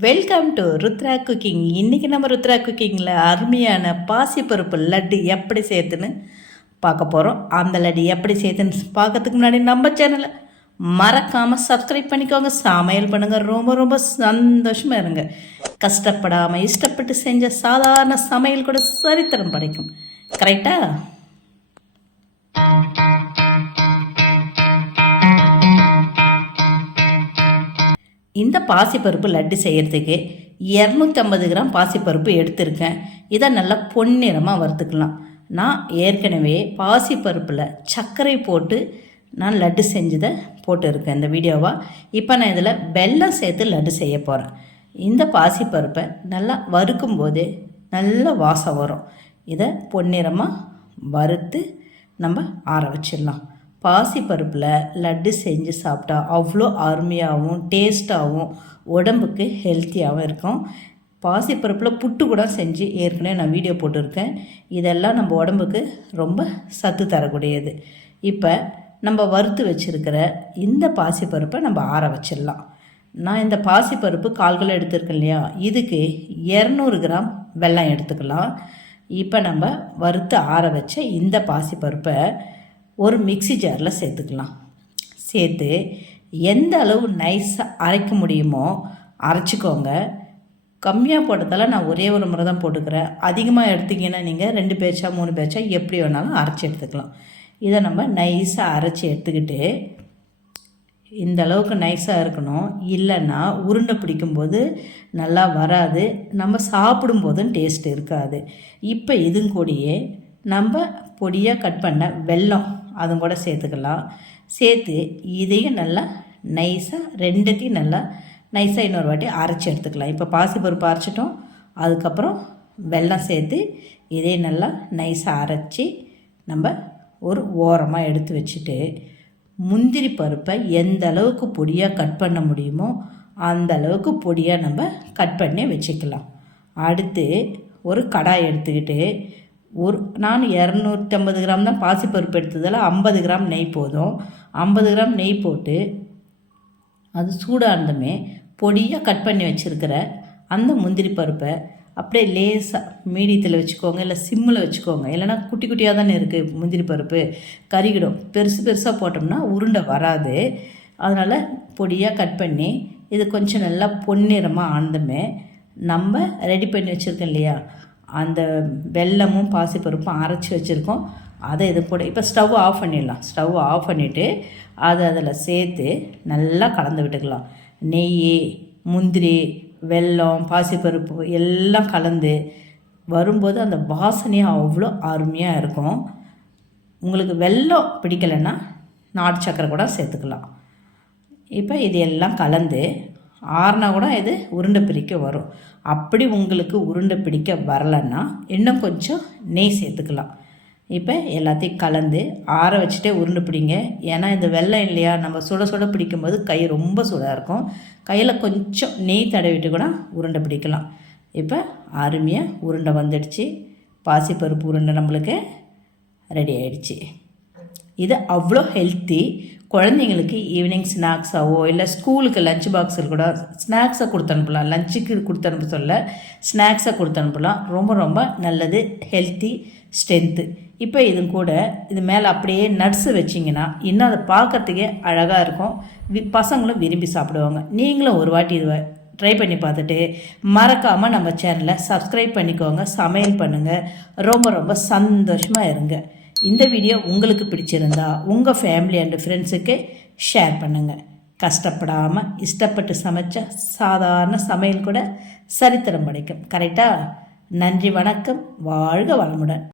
Welcome to Rudra cooking. இன்றைக்கி நம்ம ருத்ரா குக்கிங்கில் அருமையான பாசிப்பருப்பு லட்டு எப்படி சேர்த்துன்னு பார்க்க போகிறோம். அந்த லட்டு எப்படி சேர்த்துன்னு பார்க்கறதுக்கு முன்னாடி நம்ம சேனலை மறக்காமல் சப்ஸ்கிரைப் பண்ணிக்கோங்க. சமையல் பண்ணுங்கள். ரொம்ப ரொம்ப சந்தோஷமாக இருங்க. கஷ்டப்படாமல் இஷ்டப்பட்டு செஞ்ச சாதாரண சமையல் கூட சரித்திரம் படைக்கும். கரெக்டாக? இந்த பாசிப்பருப்பு லட்டு செய்கிறதுக்கு 250 கிராம் பாசிப்பருப்பு எடுத்திருக்கேன். இதை நல்லா பொன்னிறமாக வறுத்துக்கலாம். நான் ஏற்கனவே பாசிப்பருப்பில் சர்க்கரை போட்டு நான் லட்டு செஞ்சதை போட்டுருக்கேன் இந்த வீடியோவாக. இப்போ நான் இதில் வெல்லம் சேர்த்து லட்டு செய்ய போகிறேன். இந்த பாசிப்பருப்பை நல்லா வறுக்கும் போதே நல்ல வாசம் வரும். இதை பொன்னிறமாக வறுத்து நம்ம ஆற வச்சிடலாம். பாசிப்பருப்பில் லட்டு செஞ்சு சாப்பிட்டா அவ்வளோ அருமையாகவும் டேஸ்ட்டாகவும் உடம்புக்கு ஹெல்த்தியாகவும் இருக்கும். பாசிப்பருப்பில் புட்டு கூட செஞ்சு ஏற்கனவே நான் வீடியோ போட்டிருக்கேன். இதெல்லாம் நம்ம உடம்புக்கு ரொம்ப சத்து தரக்கூடியது. இப்போ நம்ம வறுத்து வச்சுருக்கிற இந்த பாசிப்பருப்பை நம்ம ஆற வச்சிடலாம். நான் இந்த பாசிப்பருப்பு 1/4 கிலோ எடுத்துருக்கேன் இல்லையா, இதுக்கு 200 கிராம் வெல்லம் எடுத்துக்கலாம். இப்போ நம்ம வறுத்து ஆற வச்ச இந்த பாசிப்பருப்பை ஒரு மிக்ஸி ஜாரில் சேர்த்துக்கலாம். சேர்த்து எந்த அளவு நைஸாக அரைக்க முடியுமோ அரைச்சிக்கோங்க. கம்மியாக போட்டதால் நான் ஒரே ஒரு முறை தான் போட்டுக்கிறேன். அதிகமாக எடுத்திங்கன்னா நீங்கள் 2 பேச்சா 3 பேச்சா எப்படி வேணாலும் அரைச்சி எடுத்துக்கலாம். இதை நம்ம நைஸாக அரைச்சி எடுத்துக்கிட்டு இந்த அளவுக்கு நைஸாக இருக்கணும். இல்லைன்னா உருண்டை பிடிக்கும்போது நல்லா வராது, நம்ம சாப்பிடும்போதும் டேஸ்ட் இருக்காது. இப்போ இதுவும் கூடயே நம்ம பொடியாக கட் பண்ண வெல்லம் அதுவும் கூட சேர்த்துக்கலாம். சேர்த்து இதையும் நல்லா நைஸாக ரெண்டுத்தையும் நல்லா நைஸாக இன்னொரு வாட்டி அரைச்சி எடுத்துக்கலாம். இப்போ பாசிப்பருப்பு அரைச்சிட்டோம், அதுக்கப்புறம் வெல்லம் சேர்த்து இதையும் நல்லா நைஸாக அரைச்சி நம்ம ஒரு ஓரமாக எடுத்து வச்சுட்டு முந்திரி பருப்பை எந்த அளவுக்கு பொடியாக கட் பண்ண முடியுமோ அந்த அளவுக்கு பொடியாக நம்ம கட் பண்ணி வச்சுக்கலாம். அடுத்து ஒரு கடாய் எடுத்துக்கிட்டு நான் 250 கிராம் தான் பாசிப்பருப்பு எடுத்ததில் 50 கிராம் நெய் போதும். 50 கிராம் நெய் போட்டு அது சூடானதுமே பொடியாக கட் பண்ணி வச்சுருக்கிற அந்த முந்திரி பருப்பை அப்படியே லேசாக மீடியத்தில் வச்சுக்கோங்க, இல்லை சிம்மில் வச்சுக்கோங்க. இல்லைனா குட்டி குட்டியாக தானே இருக்குது முந்திரி பருப்பு, கருகிடும். பெருசாக போட்டோம்னா உருண்டை வராது. அதனால் பொடியாக கட் பண்ணி இது கொஞ்சம் நல்லா பொன்னிறமாக ஆனதுமே நம்ம ரெடி பண்ணி வச்சுருக்கோம் இல்லையா, அந்த வெல்லமும் பாசிப்பருப்பும் அரைச்சி வச்சுருக்கோம். அதை இது கூட இப்போ ஸ்டவ் ஆஃப் பண்ணிடலாம். ஸ்டவ் ஆஃப் பண்ணிவிட்டு அதை அதில் சேர்த்து நல்லா கலந்து விட்டுக்கலாம். நெய், முந்திரி, வெல்லம், பாசிப்பருப்பு எல்லாம் கலந்து வரும்போது அந்த வாசனையாக அவ்வளோ அருமையாக இருக்கும். உங்களுக்கு வெல்லம் பிடிக்கலைன்னா நாட்டு சக்கரை கூட சேர்த்துக்கலாம். இப்போ இது எல்லாம் கலந்து ஆறுனா கூட இது உருண்டை பிடிக்க வரும். அப்படி உங்களுக்கு உருண்டை பிடிக்க வரலைன்னா இன்னும் கொஞ்சம் நெய் சேர்த்துக்கலாம். இப்போ எல்லாத்தையும் கலந்து ஆற வச்சுட்டே உருண்டை பிடிங்க. ஏன்னா இந்த வெல்லம் இல்லையா, நம்ம சுட சுட பிடிக்கும்போது கை ரொம்ப சூடாக இருக்கும். கையில் கொஞ்சம் நெய் தடவிட்டு கூட உருண்டை பிடிக்கலாம். இப்போ அருமையாக உருண்டை வந்துடுச்சு. பாசிப்பருப்பு உருண்டை நம்மளுக்கு ரெடி ஆகிடுச்சு. இது அவ்வளோ ஹெல்த்தி. குழந்தைங்களுக்கு ஈவினிங் ஸ்நாக்ஸாவோ இல்லை ஸ்கூலுக்கு லஞ்ச் பாக்ஸில் கூட ஸ்நாக்ஸை கொடுத்து அனுப்பலாம். லஞ்சுக்கு கொடுத்து அனுப்ப சொல்ல ஸ்நாக்ஸை கொடுத்து அனுப்பலாம். ரொம்ப ரொம்ப நல்லது, ஹெல்த்தி, ஸ்ட்ரென்த்து. இப்போ இது கூட இது மேலே அப்படியே நட்ஸு வச்சிங்கன்னா இன்னும் அதை பார்க்கறதுக்கே அழகாக இருக்கும். பசங்களும் விரும்பி சாப்பிடுவாங்க. நீங்களும் ஒரு வாட்டி இது ட்ரை பண்ணி பார்த்துட்டு மறக்காமல் நம்ம சேனலை சப்ஸ்கிரைப் பண்ணிக்கோங்க. சமையல் பண்ணுங்கள். ரொம்ப ரொம்ப சந்தோஷமாக இருங்க. இந்த வீடியோ உங்களுக்கு பிடிச்சிருந்தா உங்கள் ஃபேமிலி அண்ட் ஃப்ரெண்ட்ஸுக்கு ஷேர் பண்ணுங்கள். கஷ்டப்படாமல் இஷ்டப்பட்டு சமைச்ச சாதாரண சமையல் கூட சரித்திரம் படைக்கும். கரெக்டாக? நன்றி, வணக்கம், வாழ்க வளமுடன்.